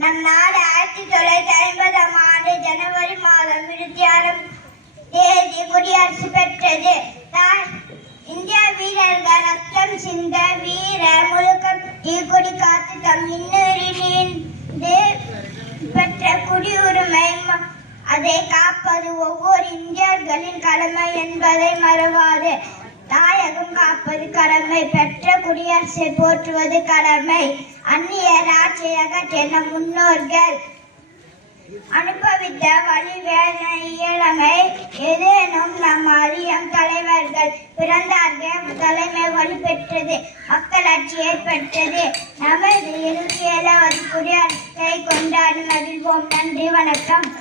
நம் நாடு 1950ஆம் ஆண்டு ஜனவரி மாதம் 26ஆம் தேதி குடியரசு பெற்றது. இந்திய வீரர்கள் ரத்தம் சிந்த வீர முழக்கம் தீக்குடி காத்து தம் இன்னுயிரிழந்து பெற்ற குடியுரிமை அதை காப்பது ஒவ்வொரு இந்தியர்களின் கடமை என்பதை மறவாது. தாயகம் காப்பது கடமை, பெற்ற குடியரசை போற்றுவது கடமை. அந்நியர் ஆட்சியை அகற்றிய நம் முன்னோர்கள் அனுபவித்த வழி வேதனை இயலமை ஏதேனும் நம் அறியும் தலைவர்கள் பிறந்தார்கள். தலைமை வலுப்பெற்றது, மக்களாட்சி ஏற்பட்டது. நமது 27வது குடியரசை கொண்டாடி மகிழ்வோம். நன்றி, வணக்கம்.